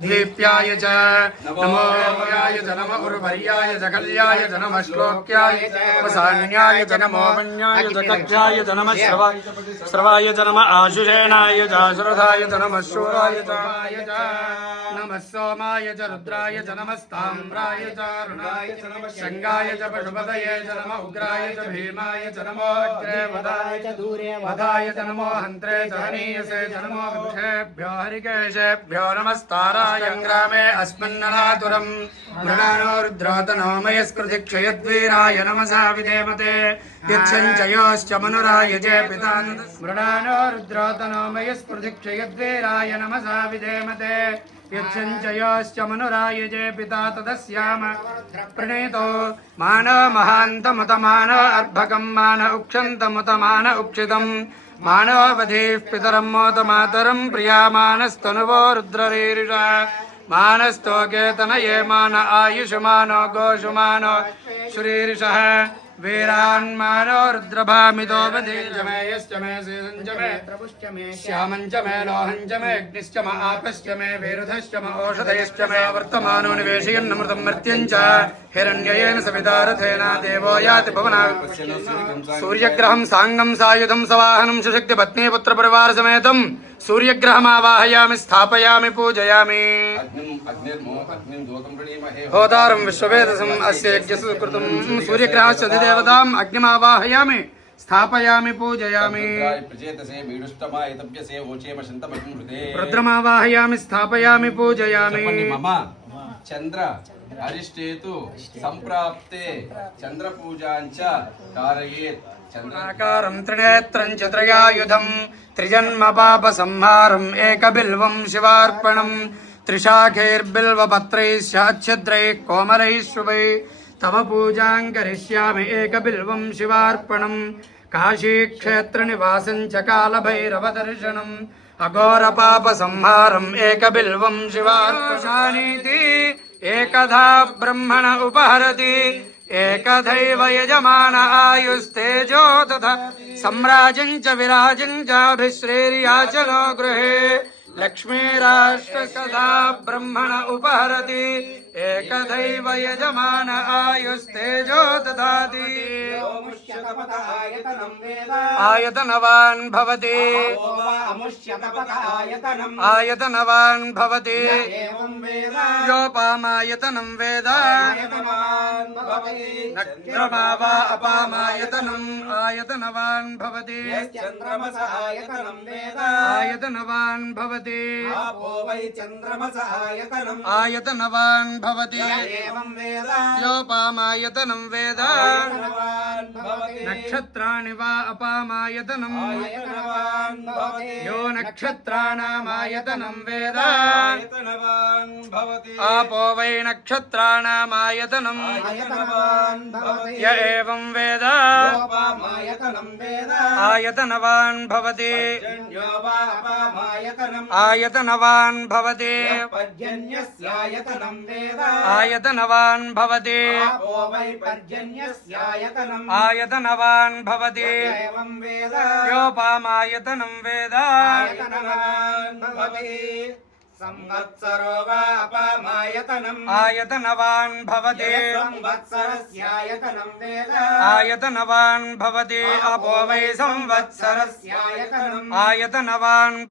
दीप्याय च नमो रम्याय च नमो उर्वर्याय च कल्याय च नमः श्लोक्याय च सान्याय च नमो वन्याय च कक्षाय च नमः श्रवाय च नमः आशुषेणाय च श्रधाय च नमः शूराय च नमः सोमाय च रुद्राय च नमस्ताम्राय च अरुणाय च नमः शङ्गाय च पशुपतये च नमः उग्राय च भीमाय च नमो अग्रे वदाय च दूरे वदाय च नमो हन्त्रे च हनीयसे च नमो वृक्षेभ्यो हरिकेशेभ्यो नमस्ताराय ग्रामे अस्मन्ननातुरं मृणानो रुद्रोतनो मयस्कृतिक्षयद्वीराय नमसा विधेमते यच्छञ्चयोश्च मनुराय च पिता मृणानो रुद्रोतनो मयस्कृतिक्षयद्वीराय नमसा विधेमते यच्छञ्चयोश्च मनुराय च पिता तदस्याम प्रणेतो मान महान्तमुतमान अर्भकं मान उक्षन्तमुतमान उक्षितं मानववधीः पितरं मोतमातरं प्रियामानस्तनुवो रुद्ररीरिषा मानस्तोकेतनये मान आयुषमानो गोषुमानो श्रीरिषः वीरान्मानो रुद्रभामितो वधीर्जमे यश्च मे सीसञ्च मे प्रपुश्च मे श्यामञ्च मे लोहञ्च मे अग्निश्च म आपश्च मे वेरुधश्च म ओषधयश्च मे वर्तमानो निवेशयन्नमृतं मर्त्यञ्च हिरण्ययेन सवितारथेन देवो याति भवना सूर्यग्रहं साङ्गं सायुधं सवाहनं सुशक्तिपत्नीपुत्रपरिवारसमेतं सूर्यग्रहमावाहयामि स्थापयामि पूजयामि होतारं विश्ववेदसम् अस्य यज्ञस्य कृतं सूर्यग्रहस्य अधिदेवताम् अग्निमावाहयामि स्थापयामि पूजयामि रुद्रमावाहयामि स्थापयामि पूजयामि चंद्र अरिष्टेतु संप्राप्ते चंद्र पूजांच कारयेत् चंद्राकारं त्रिनेत्रं च त्रयायुधं त्रिजन्म पाप संहारम् एकबिल्वं शिवार्पणं त्रिशाखैर्बिल्वपत्रैश्च अच्छिद्रैः कोमलैः शुभैः तव पूजां करिष्यामि एकबिल्वं शिवार्पणं काशीक्षेत्रनिवासं च कालभैरवदर्शनम् अघोरपापसंहारम् एकबिल्वं शिवार्पणानीति एकधा ब्रह्मण उपहरति एकथैव यजमान आयुस्तेजो तथा सम्राजं च विराजं चाभिश्रेर्याचलो गृहे लक्ष्मीराष्ट्रसदा ब्रह्मण उपहरति एकथैव यजमान आयुस्तेजो ददाति आयतनवान् भवति आयतनवान् भवति योपामायतनं वेद नक्षत्रमा वा अपामायतनम् आयतनवान् भवति आयतनवान् भवति आयतनवान् भवति योपामायतनं वेद नक्षत्राणि वा अपामायतनम् यो नक्षत्राणामायतनं वेद आपो वै नक्षत्राणामायतनम् य एवं वेद आयतनवान् भवति आयतनवान् भवति आयतनवान् भवति आयतनवान् भवति योपामायतनं वेद संवत्सरो वा अपामायतनम् आयतनवान् भवति संवत्सरस्यायतनं वेद आयतनवान् भवति अपो वै संवत्सरस्यायतनम् आयतनवान्